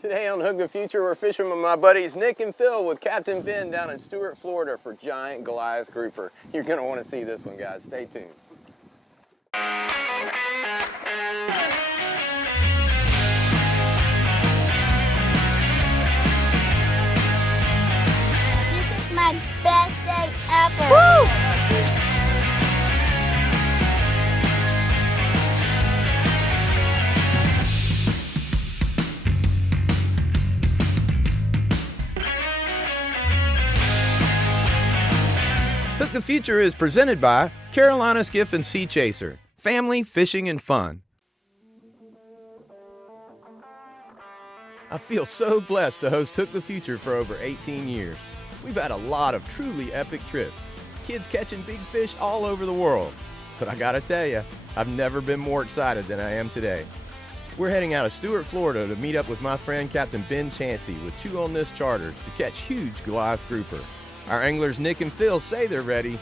Today on Hug the Future, we're fishing with my buddies Nick and Phil with Captain Ben down in Stuart, Florida for giant Goliath grouper. You're going to want to see this one, guys. Stay tuned. This is my best day ever. Woo! Hug the Future is presented by Carolina Skiff and Sea Chaser. Family, fishing, and fun. I feel so blessed to host Hug the Future for over 18 years. We've had a lot of truly epic trips. Kids catching big fish all over the world. But I gotta tell you, I've never been more excited than I am today. We're heading out of Stuart, Florida to meet up with my friend Captain Ben Chancey with Two on This Charters to catch huge Goliath grouper. Our anglers Nick and Phil say they're ready.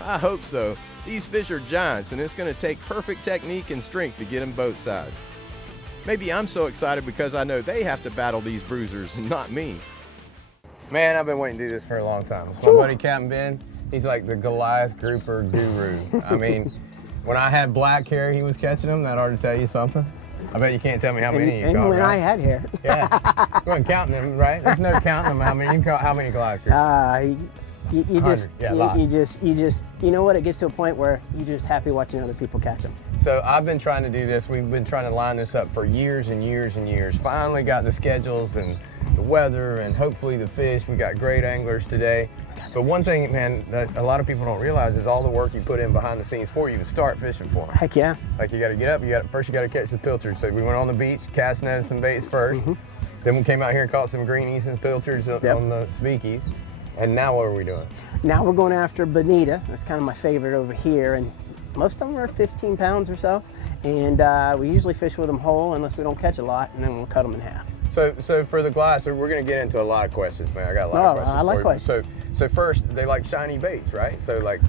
I hope so. These fish are giants and it's gonna take perfect technique and strength to get them boat side. Maybe I'm so excited because I know they have to battle these bruisers and not me. Man, I've been waiting to do this for a long time. It's my buddy Captain Ben. He's like the Goliath grouper guru. I mean, when I had black hair, he was catching them. That ought to tell you something. I bet you can't tell me how many you caught, And when right? I had hair. Yeah, you weren't counting them, right? There's no counting them. How many Goliath groupers? You just, you know what? It gets to a point where you're just happy watching other people catch them. So I've been trying to do this. We've been trying to line this up for years and years and years. Finally got the schedules and the weather and hopefully the fish. We got great anglers today. But one thing, man, that a lot of people don't realize is all the work you put in behind the scenes before you even start fishing for them. Heck yeah. Like you got to get up. First you got to catch the pilchards. So we went on the beach, cast netted some baits first. Then we came out here and caught some greenies and pilchards on the speakies. And now what are we doing? Now we're going after bonita. That's kind of my favorite over here. And most of them are 15 pounds or so. And we usually fish with them whole unless we don't catch a lot, and then we'll cut them in half. So for the Goliath, so we're going to get into a lot of questions, man. I got a lot of questions I like for you. questions. So first, they like shiny baits, right? So like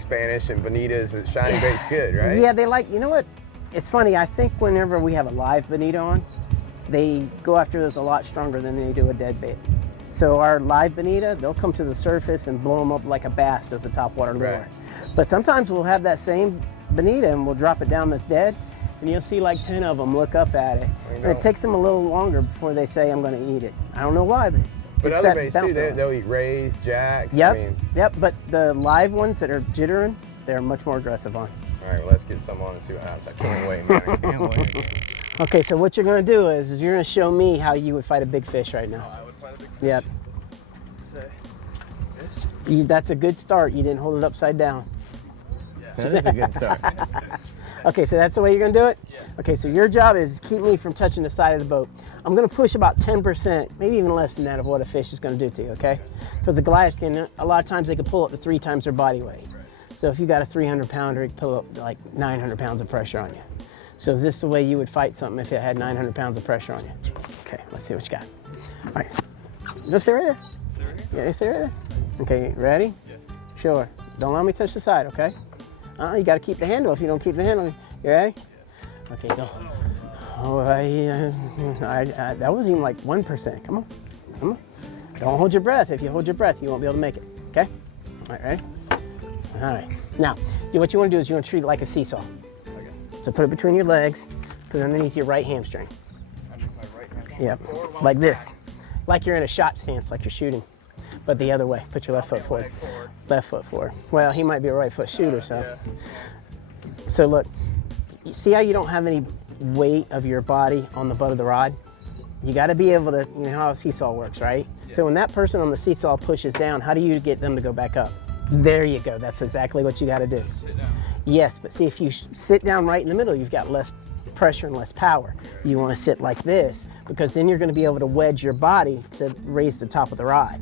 Spanish and bonitas, shiny bait's good, right? Yeah, they like, you know what? It's funny, I think whenever we have a live bonita on, they go after those a lot stronger than they do a dead bait. So our live bonita, they'll come to the surface and blow them up like a bass does a topwater lure. Right. But sometimes we'll have that same bonita and we'll drop it down that's dead, and you'll see like 10 of them look up at it. And it takes them a little longer before they say, I'm gonna eat it. I don't know why, but other baits too, they'll eat rays, jacks. Yep, yep, but the live ones that are jittering, they're much more aggressive on. All right, well, let's get some on and see what happens. I can't wait, man. I can't wait. Okay, so what you're gonna do is you're gonna show me how you would fight a big fish right now. Oh, I would fight a big fish? Yep. Say this? That's a good start. You didn't hold it upside down. Yeah, that is a good start. Okay, so that's the way you're gonna do it? Yeah. Okay, so your job is keep me from touching the side of the boat. I'm gonna push about 10%, maybe even less than that, of what a fish is gonna do to you, okay? Because the Goliath can, a lot of times they can pull up to 3 times their body weight. Right. So if you got a 300 pounder, it can pull up like 900 pounds of pressure on you. So is this the way you would fight something if it had 900 pounds of pressure on you? Okay, let's see what you got. All right, go stay right there. Stay right here? Yeah, stay right there. Okay, ready? Yeah. Sure. Don't let me touch the side, okay? You gotta keep the handle. If you don't keep the handle, you ready? Yeah. Okay, go. Oh, that wasn't even like 1%. Come on, come on. Don't hold your breath. If you hold your breath, you won't be able to make it, okay? All right, ready? All right. Now, what you wanna do is you wanna treat it like a seesaw. Okay. So put it between your legs, put it underneath your right hamstring. Underneath my right hand. Yep, like this. Like you're in a shot stance, like you're shooting. But the other way, put your left foot forward. Left foot forward. Well, he might be a right foot shooter, so. Yeah. So look, you see how you don't have any weight of your body on the butt of the rod? You gotta be able to, you know how a seesaw works, right? Yeah. So when that person on the seesaw pushes down, how do you get them to go back up? There you go, that's exactly what you gotta do. Sit down. Yes, but see, if you sit down right in the middle, you've got less pressure and less power. You wanna sit like this, because then you're gonna be able to wedge your body to raise the top of the rod.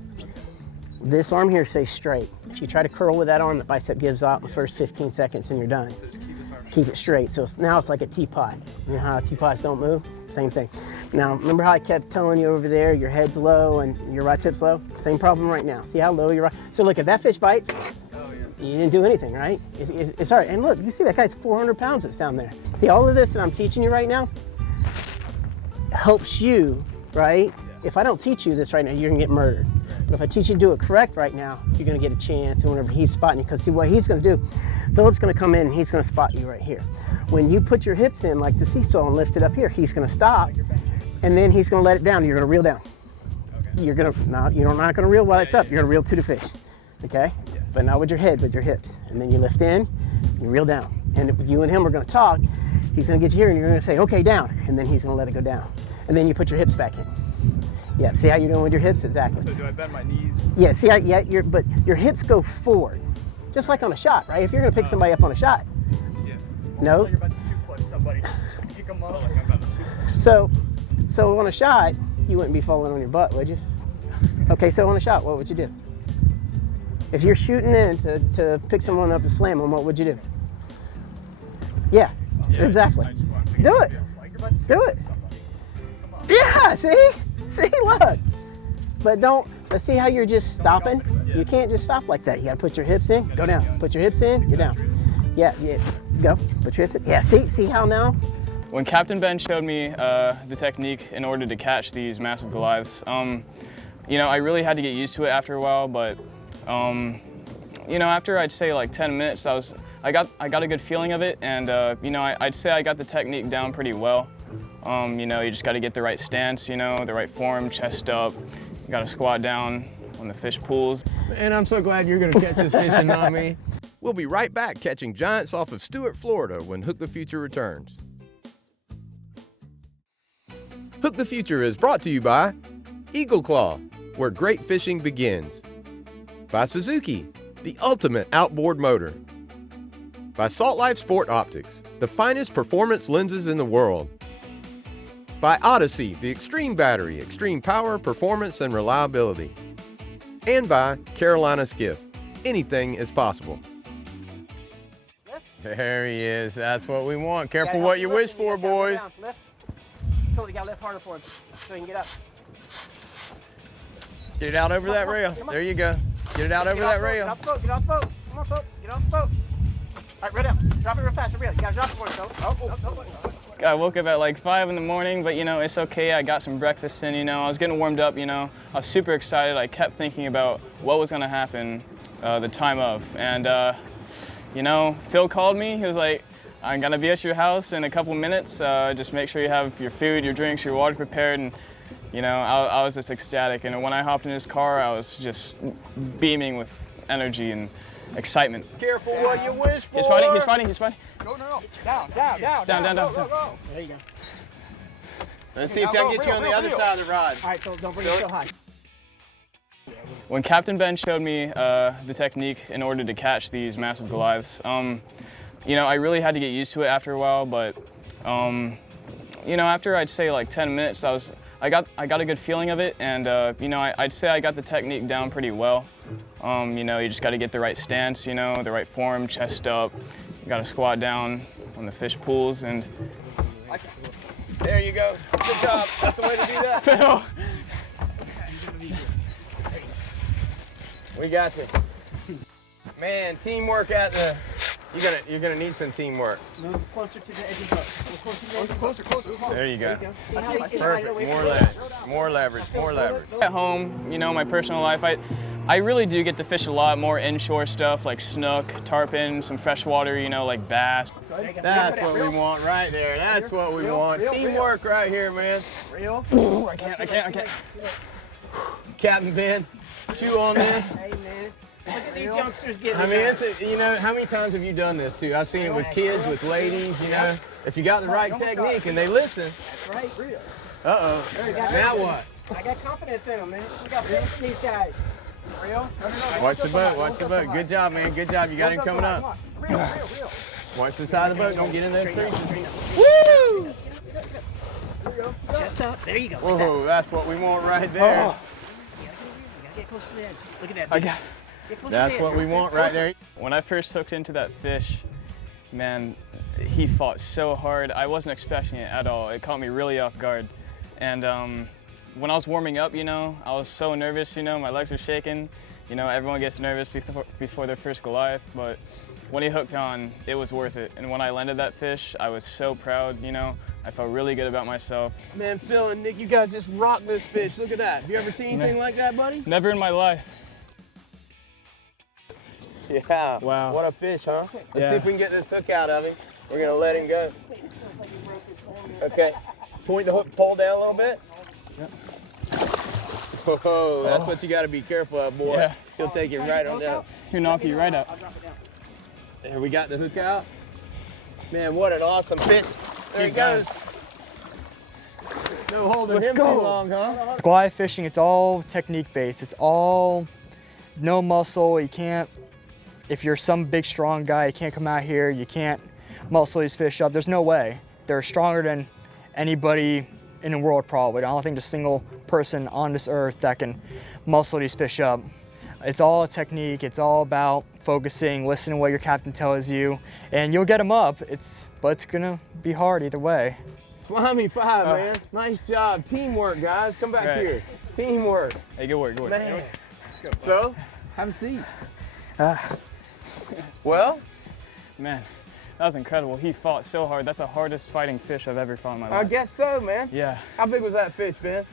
This arm here stays straight. If you try to curl with that arm, the bicep gives out in the first 15 seconds and you're done. So just keep this arm Keep it straight. So now it's like a teapot. You know how teapots don't move? Same thing. Now, remember how I kept telling you over there, your head's low and your rod tip's low? Same problem right now. See how low your rod? So look, if that fish bites, you didn't do anything, right? It's all right. And look, you see that guy's 400 pounds that's down there. See, all of this that I'm teaching you right now helps you right? If I don't teach you this right now, you're gonna get murdered. But if I teach you to do it correct right now, you're gonna get a chance. And whenever he's spotting you, because see what he's gonna do, Philip's gonna come in and he's gonna spot you right here. When you put your hips in like the seesaw and lift it up here, he's gonna stop, and then he's gonna let it down. You're gonna reel down. You're not gonna reel while it's up. You're gonna reel to the fish, okay? But not with your head, with your hips. And then you lift in, you reel down. And if you and him are gonna talk, he's gonna get you here and you're gonna say, okay, down. And then he's gonna let it go down. And then you put your hips back in. Yeah, see how you're doing with your hips? Exactly. So do I bend my knees? Yeah, see how, but your hips go forward. Just like on a shot, right? If you're gonna pick somebody up on a shot. Yeah. No. You're about to suplex somebody. Pick them up like I'm about to suplex. So on a shot, you wouldn't be falling on your butt, would you? Okay, so on a shot, what would you do? If you're shooting in to pick someone up and slam them, what would you do? Yeah, exactly. Do it. Do it. Yeah, see? See, look. But see how you're just stopping? You can't just stop like that. You gotta put your hips in, go down. Put your hips in, you're down. Yeah, go. Put your hips in. Yeah, see how now? When Captain Ben showed me the technique in order to catch these massive Goliaths, you know, I really had to get used to it after a while, but you know, after I'd say like 10 minutes, I got a good feeling of it, and you know, I'd say I got the technique down pretty well. You know, you just got to get the right stance, you know, the right form, chest up. You got to squat down when the fish pulls. And I'm so glad you're going to catch this fish and not me. We'll be right back catching giants off of Stuart, Florida when Hook the Future returns. Hook the Future is brought to you by Eagle Claw, where great fishing begins. By Suzuki, the ultimate outboard motor. By Salt Life Sport Optics, the finest performance lenses in the world. By Odyssey, the extreme battery, extreme power, performance, and reliability. And by Carolina Skiff, anything is possible. There he is, that's what we want. Careful what you wish for, boys. Lift. Totally gotta lift harder for him so he can get up. Get it out over that rail. There you go. Get it out over that rail. Get off the boat, get off the boat. Come on, boat, get off the boat. All right, right out. Drop it real fast, real. You gotta drop it for him, so. I woke up at like 5 in the morning, but you know, it's okay. I got some breakfast in, you know. I was getting warmed up, you know. I was super excited. I kept thinking about what was gonna happen the time of. And, you know, Phil called me. He was like, I'm gonna be at your house in a couple minutes. Just make sure you have your food, your drinks, your water prepared. And, you know, I was just ecstatic. And when I hopped in his car, I was just beaming with energy and excitement. Careful what you wish for. He's fighting. No. Down. Down. There you go. Let's see if I can get you on the other side of the rod. All right, so don't bring it so high. When Captain Ben showed me the technique in order to catch these massive Goliaths, you know, I really had to get used to it after a while, but you know, after I'd say like 10 minutes, I got a good feeling of it, and you know, I'd say I got the technique down pretty well. You know, you just got to get the right stance, you know, the right form, chest up. You got to squat down when the fish pulls, and there you go. Good job. That's the way to do that. Phil. We got you. Man, teamwork at the. You're gonna need some teamwork. Move closer to the edge of the boat. Closer. There you go. See how you can Perfect. More leverage. At home, you know, my personal life, I really do get to fish a lot more inshore stuff like snook, tarpon, some freshwater, you know, like bass. That's what we want right there. That's what we want. Teamwork right here, man. Ooh, I can't. Captain Ben, chew on this. Hey, man. Look at these youngsters getting I mean, you know, how many times have you done this too? I've seen it with kids, with ladies, you know. If you got the right technique and they listen. That's right. Uh-oh. Now what? I got confidence in them, man. We got faith in these guys. Real? Watch the boat. Good job, man. Good job. You got him coming up. Real. Watch the side of the boat. Don't get in there. Woo! Chest up. There you go. Whoa, that's what we want right there. You gotta get close to the edge. Look at that. I got. That's what we want right there. When I first hooked into that fish, man, he fought so hard. I wasn't expecting it at all. It caught me really off guard. And when I was warming up, you know, I was so nervous, you know, my legs are shaking. You know, everyone gets nervous before their first Goliath, but when he hooked on, it was worth it. And when I landed that fish, I was so proud, you know. I felt really good about myself. Man, Phil and Nick, you guys just rock this fish. Look at that. Have you ever seen anything like that, buddy? Never in my life. Yeah. Wow. What a fish, huh? Let's see if we can get this hook out of him. We're gonna let him go. Okay. Point the hook pole down a little bit. Yep. Whoa, that's what you gotta be careful of, boy. Yeah. He'll take it right on down. He'll knock you right out. There, we got the hook out. Man, what an awesome fish. There he He's gone. goes. No holding him too long, huh? Goliath fishing, it's all technique based. It's all no muscle. You can't, if you're some big strong guy, you can't come out here, you can't muscle these fish up. There's no way. They're stronger than anybody in the world probably. I don't think there's a single person on this earth that can muscle these fish up. It's all a technique. It's all about focusing, listening to what your captain tells you, and you'll get them up. But it's gonna be hard either way. Slimy 5, man. Nice job. Teamwork, guys. Come back here. Teamwork. Hey, good work, good work. Man. So, have a seat. Well, Man, that was incredible. He fought so hard. That's the hardest fighting fish I've ever fought in my I life. guess so, man. Yeah. How big was that fish, Ben?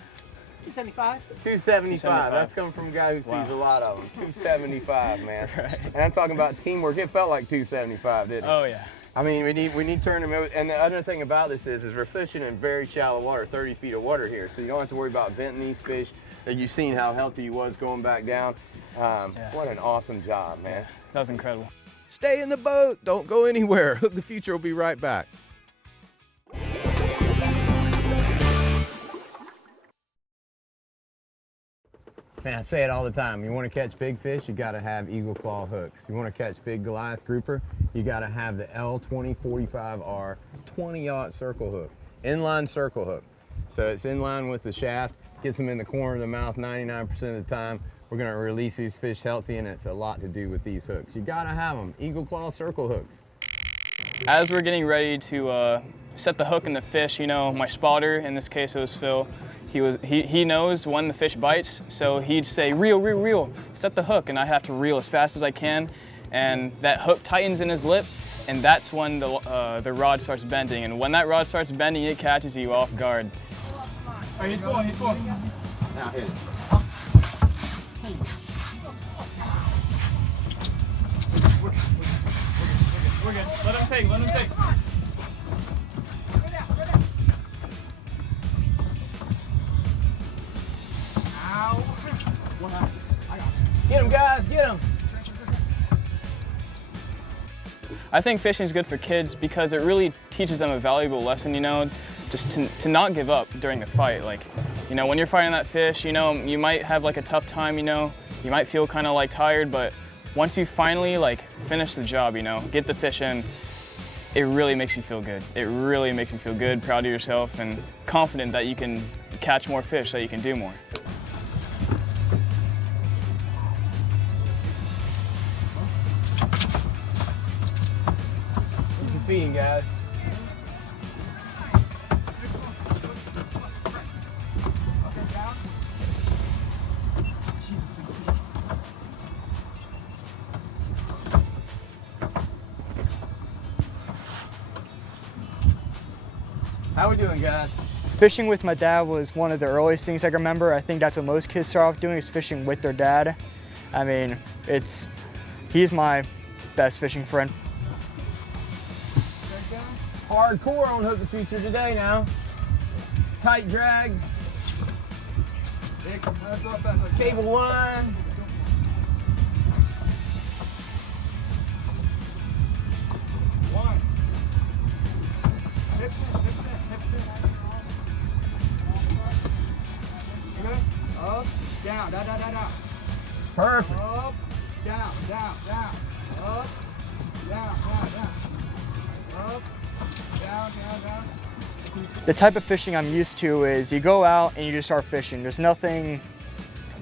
275. 275. That's coming from a guy who sees a lot of them. 275, man. And I'm talking about teamwork. It felt like 275, didn't it? Oh yeah. I mean, we need tournament. And the other thing about this is we're fishing in very shallow water, 30 feet of water here. So you don't have to worry about venting these fish. You've seen how healthy he was going back down. What an awesome job, man. That was incredible. Stay in the boat. Don't go anywhere. Hook the Future will be right back. Man, I say it all the time. You want to catch big fish, you got to have eagle claw hooks. You want to catch big Goliath grouper, you got to have the L2045R 20-aught circle hook, inline circle hook. So it's in line with the shaft, gets them in the corner of the mouth 99% of the time. We're going to release these fish healthy, and it's a lot to do with these hooks. You got to have them, eagle claw circle hooks. As we're getting ready to set the hook in the fish, you know, my spotter, in this case it was Phil, he knows when the fish bites, so he'd say, reel, reel, reel, set the hook, and I have to reel as fast as I can, and that hook tightens in his lip, and that's when the rod starts bending, and when that rod starts bending, it catches you off guard. Oh, he's pulling, he's pulling. Now hit it. We're good. Let him take, let him take. Ow. What happened? I got it. Get him, guys, get him. I think fishing is good for kids because it really teaches them a valuable lesson, you know, just to not give up during the fight. Like, you know, when you're fighting that fish, you know, you might have like a tough time, you know, you might feel kind of like tired, but once you finally like finish the job, you know, get the fish in, it really makes you feel good. It really makes you feel good, proud of yourself, and confident that you can catch more fish, that you can do more. Keep your feeding, guys. How we doing, guys? Fishing with my dad was one of the earliest things I can remember. I think that's what most kids start off doing, is fishing with their dad. I mean, he's my best fishing friend. Hardcore on Hook the Future today now. Tight drags. Cable line. One. Hips in, hips in, hips in. Okay. Up, down, down, down, down, down. Perfect. Up, down, down, down. Up, down, down, down. Up, down, down, down. The type of fishing I'm used to is you go out and you just start fishing. There's nothing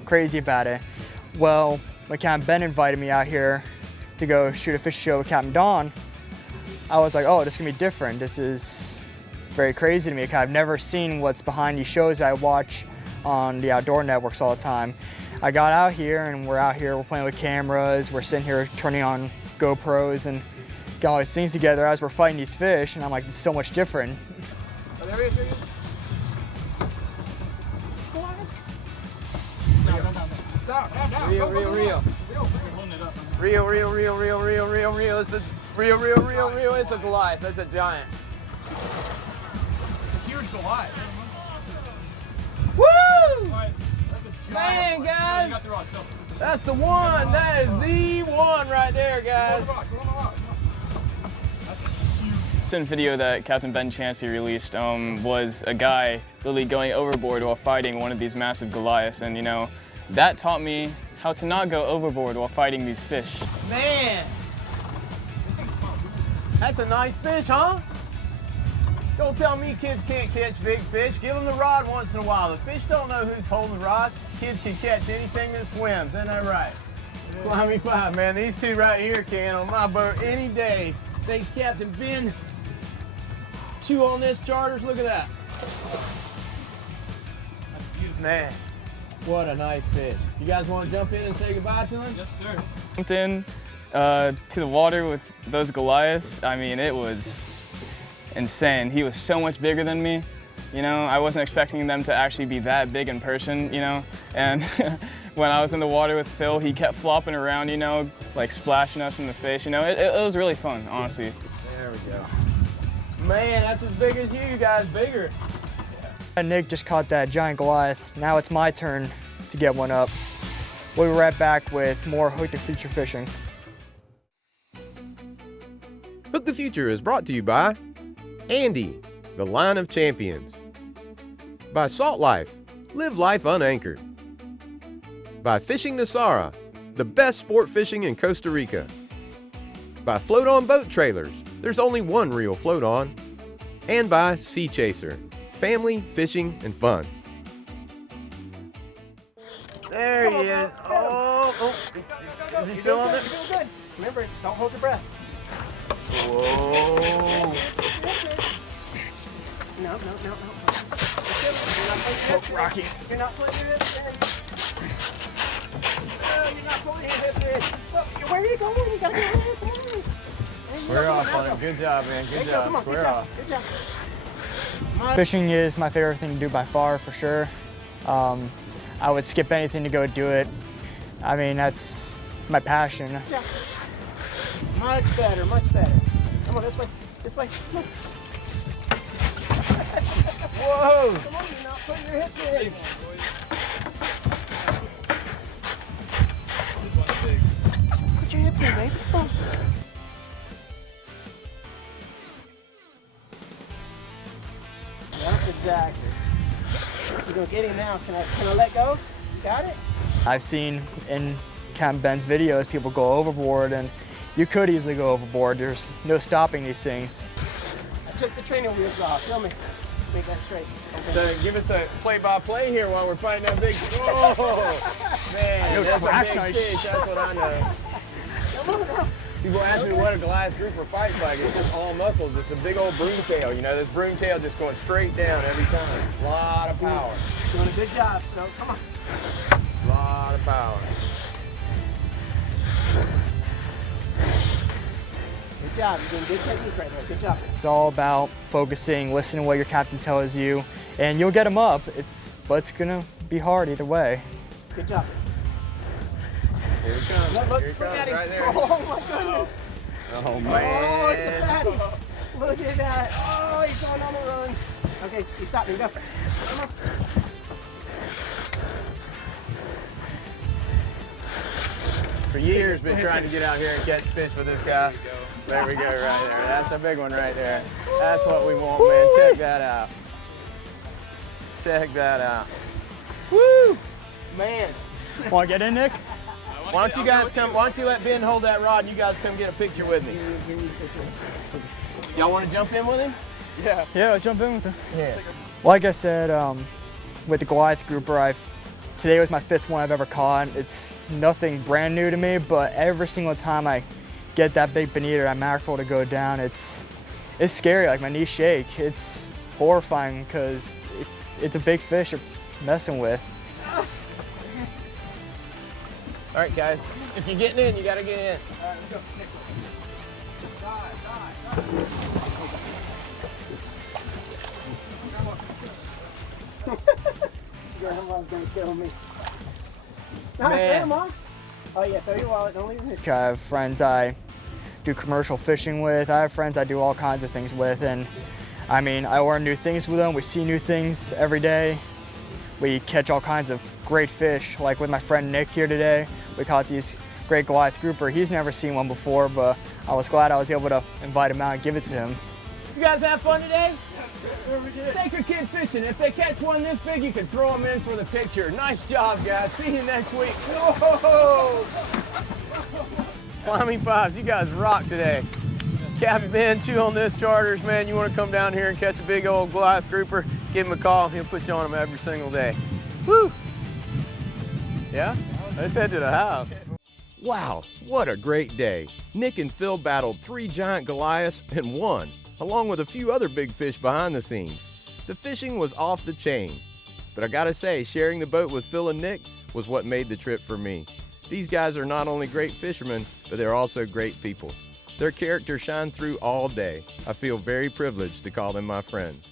crazy about it. Well, when Captain Ben invited me out here to go shoot a fish show with Captain Don, I was like, oh, this is gonna be different. This is very crazy to me, because I've never seen what's behind these shows I watch on the outdoor networks all the time. I got out here and we're playing with cameras, we're sitting here turning on GoPros and got all these things together as we're fighting these fish, and I'm like, it's so much different. Oh, there he is, there he is. Down. Real. This is real. It's a Goliath. That's a giant. It's a huge Goliath. Woo! Right, that's a giant Man, one. guys. You got the rod, so. That's the one. That is the one right there, Go guys. on the rock, go on the rock. That's huge. Recent video that Captain Ben Chancey released was a guy literally going overboard while fighting one of these massive Goliaths, and you know, that taught me how to not go overboard while fighting these fish. Man, that's a nice fish, huh? Don't tell me kids can't catch big fish. Give them the rod once in a while. The fish don't know who's holding the rod. Kids can catch anything that swims, isn't that right? Fly me five, man. These two right here can on my boat any day. Thanks, Captain Ben. 2 on this charters. Look at that. Man, what a nice fish. You guys want to jump in and say goodbye to him? Yes, sir. Jumped in to the water with those Goliaths. I mean, it was insane. He was so much bigger than me. You know, I wasn't expecting them to actually be that big in person, you know, and when I was in the water with Phil, he kept flopping around, you know, like splashing us in the face, you know. It was really fun, honestly. There we go. Man, that's as big as you guys, bigger. Nick just caught that giant Goliath. Now it's my turn to get one up. We'll be right back with more Hook the Future fishing. Hook the Future is brought to you by Andy, the line of champions. By Salt Life, live life unanchored. By Fishing Nasara, the best sport fishing in Costa Rica. By Float On Boat Trailers, there's only one real float on. And by Sea Chaser, family, fishing, and fun. There he is. Oh. Is he still on there? You're good. Remember, don't hold your breath. Whoa. No. Rocky. You're not putting your hips in. No, you're not pulling your hips in. Look, where are you going? You gotta get over here. Square off on him. Good job, man. Good job. Come on, Square off. Good job. Fishing is my favorite thing to do by far, for sure. I would skip anything to go do it. I mean, that's my passion. Yeah. Much better. Come on, this way. Come on. Whoa. Come on, you're not putting your hips in. This one's big. Put your hips in, baby. Come on. Yep, exactly. You're gonna get him now. Can I let go? You got it? I've seen in Capt. Ben's videos people go overboard, and you could easily go overboard. There's no stopping these things. I took the training wheels off. Feel me? Make that straight. Okay. So give us a play-by-play here while we're fighting that big. Whoa, man, that's a big fish. That's what I know. Come on now. People ask me what a Goliath grouper fights like. It's just all muscles. It's a big old broom tail. You know, this broom tail just going straight down every time. A lot of power. Doing a good job. So come on. A lot of power. Good job. You're doing good technique right there. Good job. It's all about focusing, listening to what your captain tells you, and you'll get them up. But it's gonna be hard either way. Good job. Here he comes. Look Here he comes at him. right there. Oh my goodness. Oh, Oh, he's a man. fatty. Look at that. Oh, he's going on the run. Okay, you stop me. Go. Come on. For years, been trying to get out here and catch fish with this guy. There we go, right there. That's the big one right there. That's what we want, man. Check that out. Check that out. Woo! Man. Want to get in, Nick? Why don't you guys come, why don't you let Ben hold that rod and you guys come get a picture with me? Y'all want to jump in with him? Yeah, let's jump in with him. Yeah. Like I said, with the Goliath grouper, today was my 5th one I've ever caught. It's nothing brand new to me, but every single time I get that big bonito, that mackerel to go down, it's scary. Like, my knees shake. It's horrifying because it's a big fish you're messing with. All right, guys. If you're getting in, you got to get in. All right, let's go. Next one. Die. Grandma's gonna kill me. Nah, Man. Grandma. Oh yeah, throw your wallet. Don't leave it. I have friends I do commercial fishing with. I have friends I do all kinds of things with, and I mean, I learn new things with them. We see new things every day. We catch all kinds of great fish. Like with my friend Nick here today, we caught these great Goliath grouper. He's never seen one before, but I was glad I was able to invite him out and give it to him. You guys have fun today? Yes, sir, we did. Take your kid fishing. If they catch one this big, you can throw them in for the picture. Nice job, guys. See you next week. Whoa! Slimy Fives, you guys rock today. Capt Ben, chew on this, charters, man. You want to come down here and catch a big old Goliath grouper, give him a call. He'll put you on them every single day. Woo! Yeah? Let's head to the house. Wow, what a great day. Nick and Phil battled 3 giant Goliaths and won, along with a few other big fish behind the scenes. The fishing was off the chain. But I gotta say, sharing the boat with Phil and Nick was what made the trip for me. These guys are not only great fishermen, but they're also great people. Their character shine through all day. I feel very privileged to call them my friends.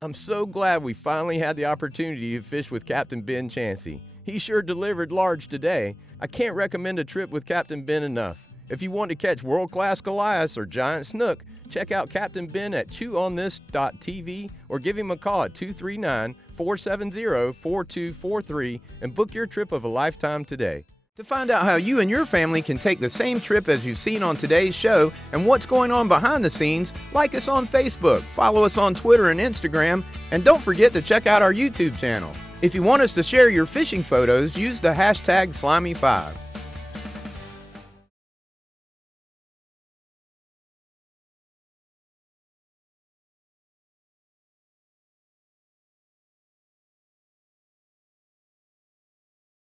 I'm so glad we finally had the opportunity to fish with Captain Ben Chancey. He sure delivered large today. I can't recommend a trip with Captain Ben enough. If you want to catch world-class Goliaths or giant snook, check out Captain Ben at chewonthis.tv or give him a call at 239-470-4243 and book your trip of a lifetime today. To find out how you and your family can take the same trip as you've seen on today's show and what's going on behind the scenes, like us on Facebook, follow us on Twitter and Instagram, and don't forget to check out our YouTube channel. If you want us to share your fishing photos, use the hashtag Slimy5.